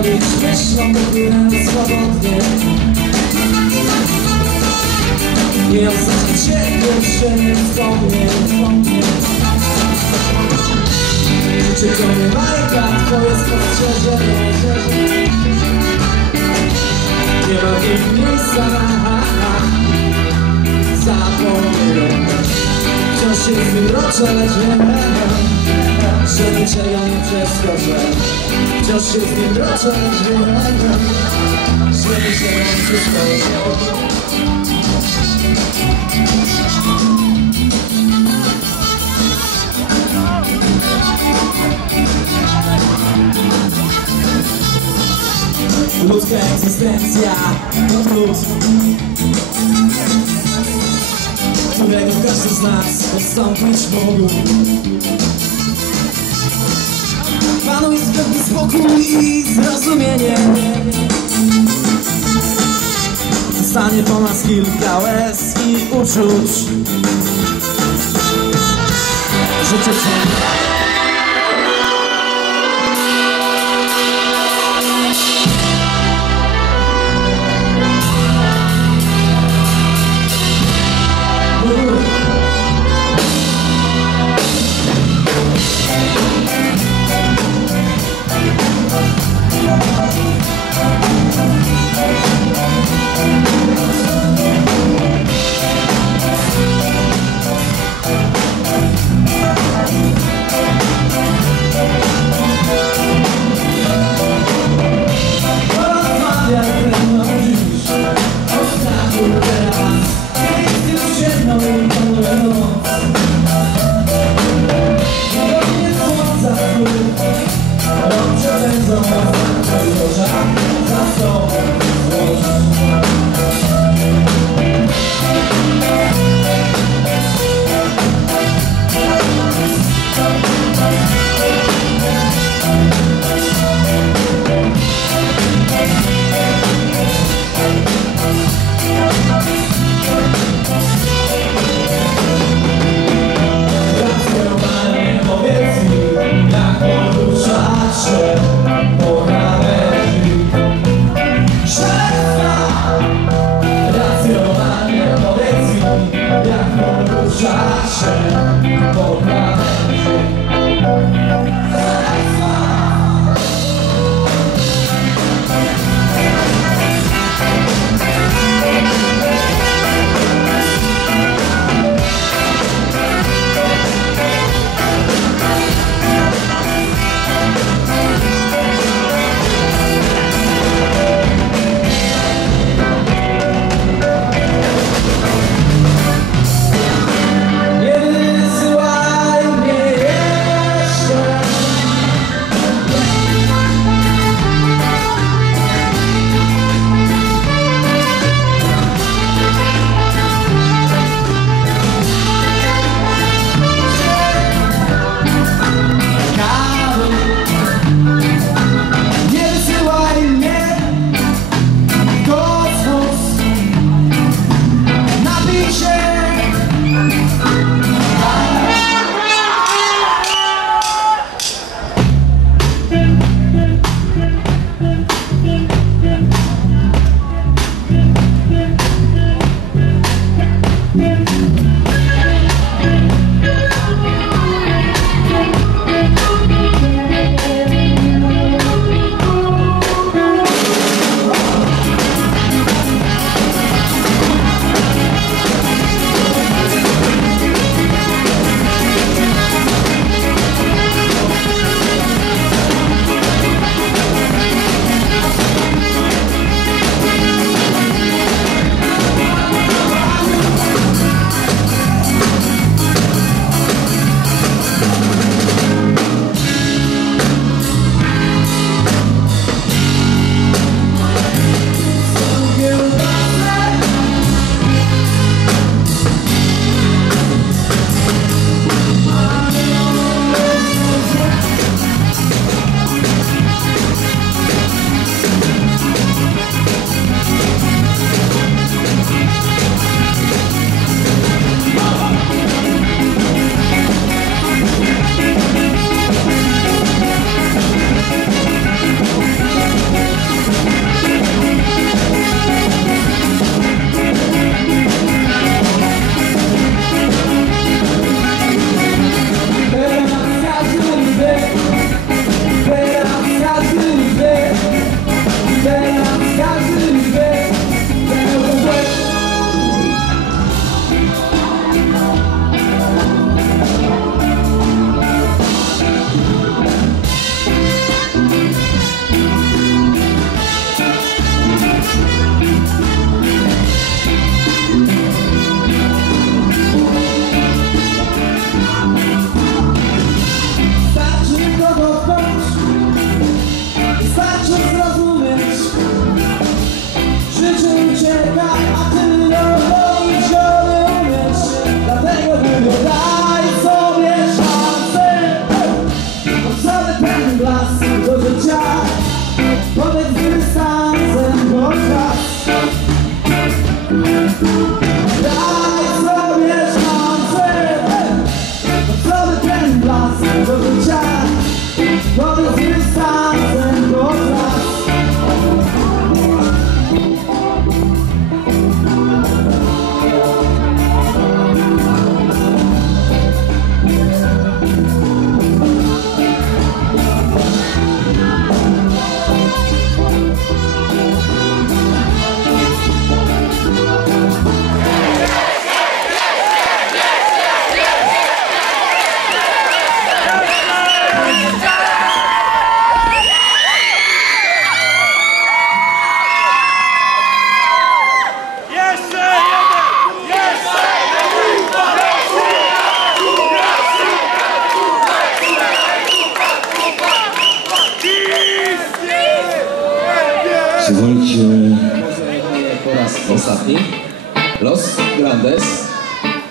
robić Myślą dopiero swobodnie I osadzę cię pierwsze wspomnie Czy to nie bajka, twoje spostrzeżenie Nie ma w nim miejsca zapomnienie Wciąż się wymroczę, lecz wiem niczego nie przeskoczę Wciąż się niczego nie przeskoczę Ludzka egzystencja to trud Którego każdy z nas postąpić mógł spokój i zrozumienie. Zostanie po nas kilka łez i uczuć. Życie cię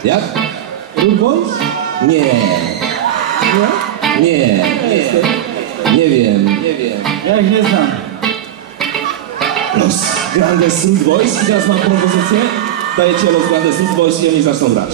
Jak? Rude Boys? Nie. Nie? Nie. Nie. Nie wiem. Nie wiem. Ja ich nie znam. Los Grandes Root Boys. I teraz mam propozycję. Dajecie Los Grandes Root Boys i oni zaczną grać.